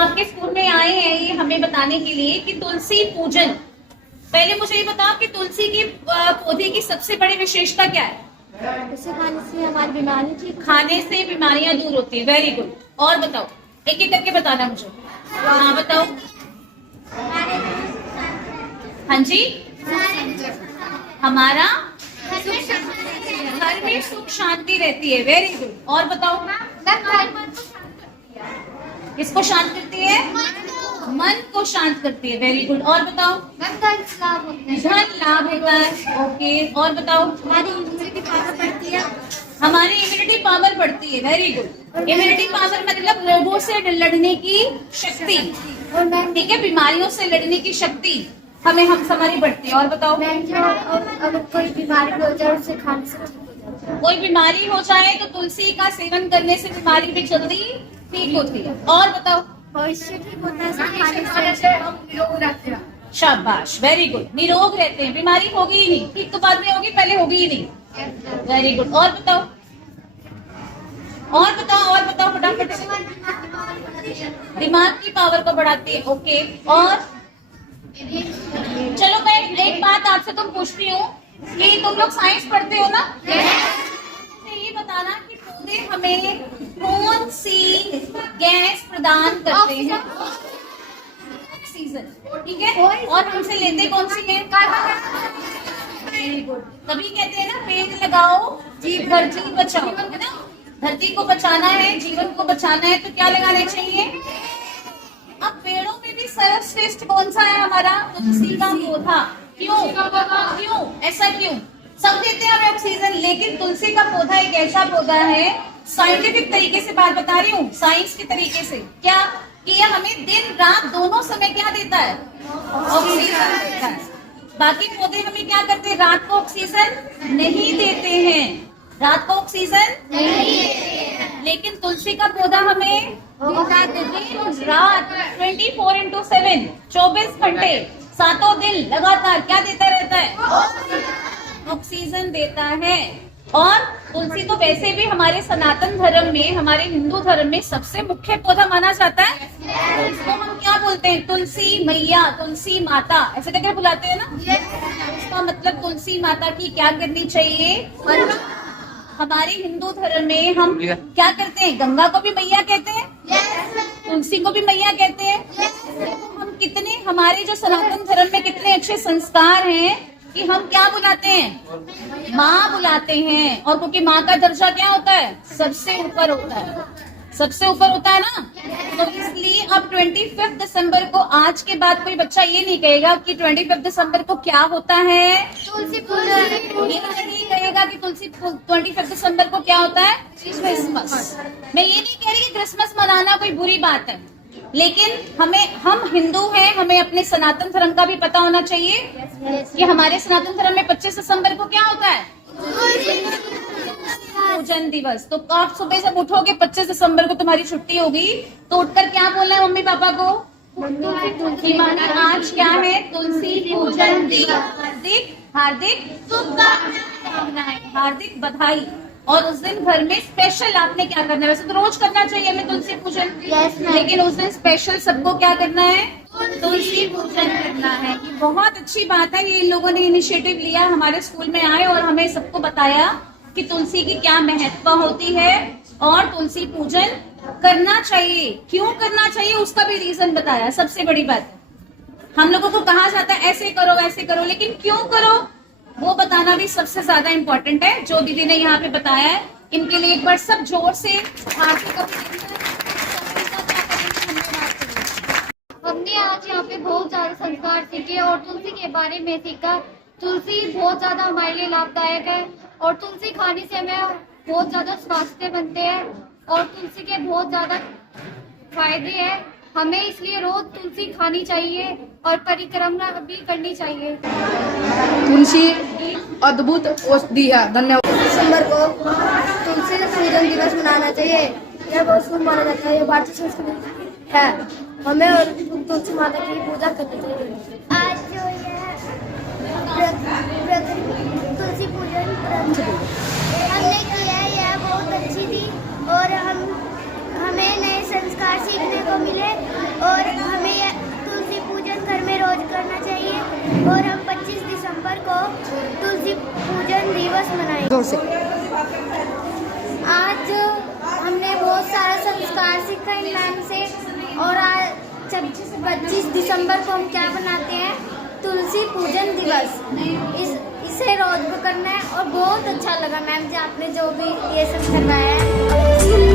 आपके स्कूल में आए हैं ये हमें बताने के लिए कि तुलसी पूजन। पहले मुझे ये बताओ कि तुलसी की पौधे की सबसे बड़ी विशेषता क्या है? उसे खाने से हमारी बीमारी ठीक, खाने से बीमारियां दूर होती है। Very good. और बताओ, एक एक करके बताना मुझे। हाँ बताओ। हाँ जी, हमारा घर में सुख शांति रहती है। Very good. और बताओ, किसको शांत करती है? मन को शांत करती है। Very good. और बताओ, धन लाभ होता है। ओके। और बताओ, हमारी इम्यूनिटी पावर बढ़ती है। हमारी इम्यूनिटी पावर बढ़ती है। Very good. इम्यूनिटी पावर मतलब रोगों से लड़ने की शक्ति, ठीक है, बीमारियों से लड़ने की शक्ति हमें हमारी बढ़ती है। और बताओ, अगर कोई बीमारी हो जाए उसे खाने से ठीक हो जाता है। कोई बीमारी हो जाए तो तुलसी का सेवन करने से बीमारी भी जल्दी ठीक होती है। और बताओ, भविष्य ठीक होता है, खाने से हम निरोग रहते हैं। शाबाश, वेरी गुड। निरोग रहते हैं, बीमारी होगी ही नहीं। ठीक तो बाद में होगी, पहले होगी ही नहीं। Very good. और बताओ, और बताओ, और बताओ फटाफट से। दिमाग की पावर को बढ़ाती है। ओके। और चलो मैं एक बात आपसे तुम पूछती हूँ कि तुम लोग साइंस पढ़ते हो ना? मुझे ये बताना कि पौधे हमें कौन सी गैस प्रदान करते हैं? ऑक्सीजन, ठीक है। और हमसे लेते कौन सी है? Very good. तभी कहते हैं ना, पेड़ लगाओ धरती बचाओ, है ना। धरती को बचाना है, जीवन को बचाना है, तो क्या लगाना चाहिए? अब पेड़ों में भी सर्वश्रेष्ठ कौन सा है हमारा? तुलसी का पौधा। क्यों? क्यों ऐसा क्यों? सब देते हैं हमें ऑक्सीजन, लेकिन तुलसी का पौधा एक ऐसा पौधा है, साइंटिफिक तरीके से बात बता रही हूँ, साइंस के तरीके से, क्या कि यह हमें दिन रात दोनों समय क्या देता है? ऑक्सीजन देता है। बाकी पौधे हमें क्या करते हैं? रात को ऑक्सीजन नहीं देते हैं, रात को ऑक्सीजन नहीं देते हैं। लेकिन तुलसी का पौधा हमें दिन रात 24x7 24 घंटे 7 दिन लगातार क्या देता रहता है? ऑक्सीजन देता है। और तुलसी तो वैसे भी हमारे सनातन धर्म में, हमारे हिंदू धर्म में सबसे मुख्य पौधा माना जाता है। इसको हम क्या बोलते हैं? तुलसी मैया, तुलसी माता, ऐसे करके बुलाते हैं ना। इसका मतलब तुलसी माता की क्या करनी चाहिए? हमारे हिंदू धर्म में हम क्या करते हैं? गंगा को भी मैया कहते हैं, तुलसी को भी मैया कहते हैं। तो हम कितने, हमारे जो सनातन धर्म में कितने अच्छे संस्कार हैं कि हम क्या बुलाते हैं? माँ बुलाते हैं। और क्योंकि माँ का दर्जा क्या होता है? सबसे ऊपर होता है, सबसे ऊपर होता है ना। तो इसलिए अब 25 दिसंबर को, आज के बाद कोई बच्चा ये नहीं कहेगा कि 25 दिसंबर को क्या होता है? तुलसी पूजन। ये नहीं कहेगा कि तुलसी 25 दिसंबर को क्या होता है? क्रिसमस। मैं ये नहीं कह रही कि क्रिसमस मनाना कोई बुरी बात है, लेकिन हम हिंदू हैं, हमें अपने सनातन धर्म का भी पता होना चाहिए कि हमारे सनातन धर्म में 25 दिसंबर को क्या होता है? पूजन दिवस। तो आप सुबह जब उठोगे 25 दिसंबर को तुम्हारी छुट्टी होगी, तो उठकर क्या बोलना है मम्मी पापा को? कि माने आज क्या है? तुलसी पूजन दिवस। हार्दिक हार्दिक शुभकामनाएं, हार्दिक बधाई। और उस दिन घर में स्पेशल आपने क्या करना है? वैसे तो रोज करना चाहिए हमें तुलसी पूजन, लेकिन उस दिन स्पेशल सबको क्या करना है? तुलसी पूजन करना है। ये बहुत अच्छी बात है, ये इन लोगों ने इनिशिएटिव लिया, हमारे स्कूल में आए और हमें सबको बताया कि तुलसी की क्या महत्व होती है और तुलसी पूजन करना चाहिए। क्यों करना चाहिए उसका भी रीजन बताया। सबसे बड़ी बात, हम लोगों को कहा जाता है ऐसे करो वैसे करो, लेकिन क्यों करो वो बताना भी सबसे ज्यादा इम्पोर्टेंट है। जो दीदी ने यहाँ पे बताया है, इनके लिए एक बार सब जोर से हमने आज यहाँ पे बहुत ज्यादा संस्कार सीखे और तुलसी के बारे में सीखा। तुलसी बहुत ज्यादा हमारे लिए लाभदायक है और तुलसी खाने से हमें बहुत ज्यादा स्वास्थ्य बनते हैं और तुलसी के बहुत ज्यादा फायदे हैं। हमें इसलिए रोज तुलसी खानी चाहिए और परिक्रमा भी करनी चाहिए। तुलसी अद्भुत औषधि है। धन्यवाद। दिसंबर को तुलसी पूजन दिवस मनाना चाहिए। यह बहुत शुभ माना जाता है, यह भारतीय संस्कृति है। हमें और तुलसी माता की पूजा करनी चाहिए। आज जो तुलसी पूजन हमने किया है, यह बहुत अच्छी थी और हमें नए संस्कार सीखने को मिले। और हम 25 दिसंबर को तुलसी पूजन दिवस मनाएंगे। जोर से। आज हमने बहुत सारा संस्कार सीखा इन मैम से। और आज 25 दिसंबर को हम क्या बनाते हैं, तुलसी पूजन दिवस। इसे रोज को करना है। और बहुत अच्छा लगा मैम जी, आपने जो भी ये सब करवाया है।